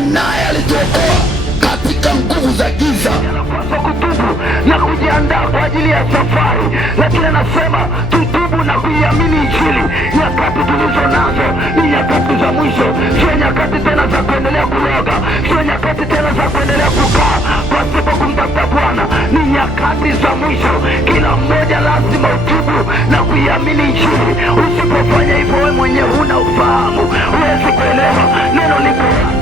naye alituokoa katika nguvu za giza. Anapaswa kutubu na kujiandaa kwa ajili ya safari, lakini anasema tutubu na kuiamini Injili. Nyakati tulizo nazo ni nyakati za mwisho, sio nyakati tena za kuendelea kuloga, sio nyakati tena za kuendelea kukaa pasipo kumtafuta Bwana. Ni nyakati za mwisho. Kila mmoja lazima utubu na kuiamini Injili. Usipofanya hivyo, wewe mwenyewe huna ufahamu, huwezi kuelewa neno liko.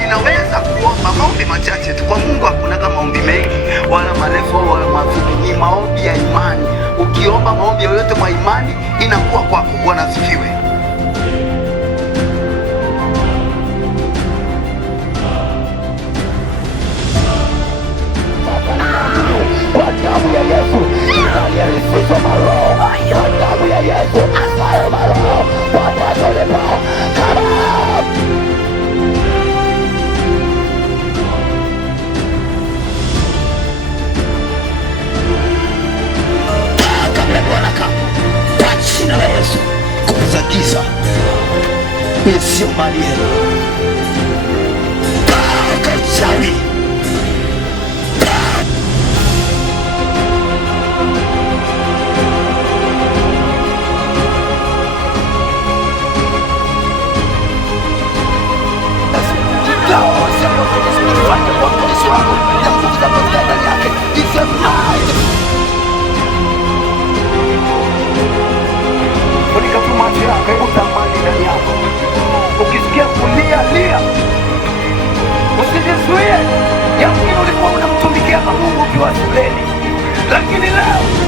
Ninaweza kuomba maombi machache tu kwa Mungu. Hakuna kama maombi mengi wala marefu wala mafupi, ni maombi ya imani. Ukiomba maombi yoyote kwa imani inakuwa kwako. Bwana asifiwe. Kwa damu ya Yesu aliyerisiswa maroho, kwa damu ya Yesu asayo maroho watatolewa kama jina la Yesu. Nguvu za giza sio mali yenu. Kachawi ukisikia kulia lia, usijizuie. Yamkini ulikuwa unamtumikia Mungu ukiwa shuleni, lakini leo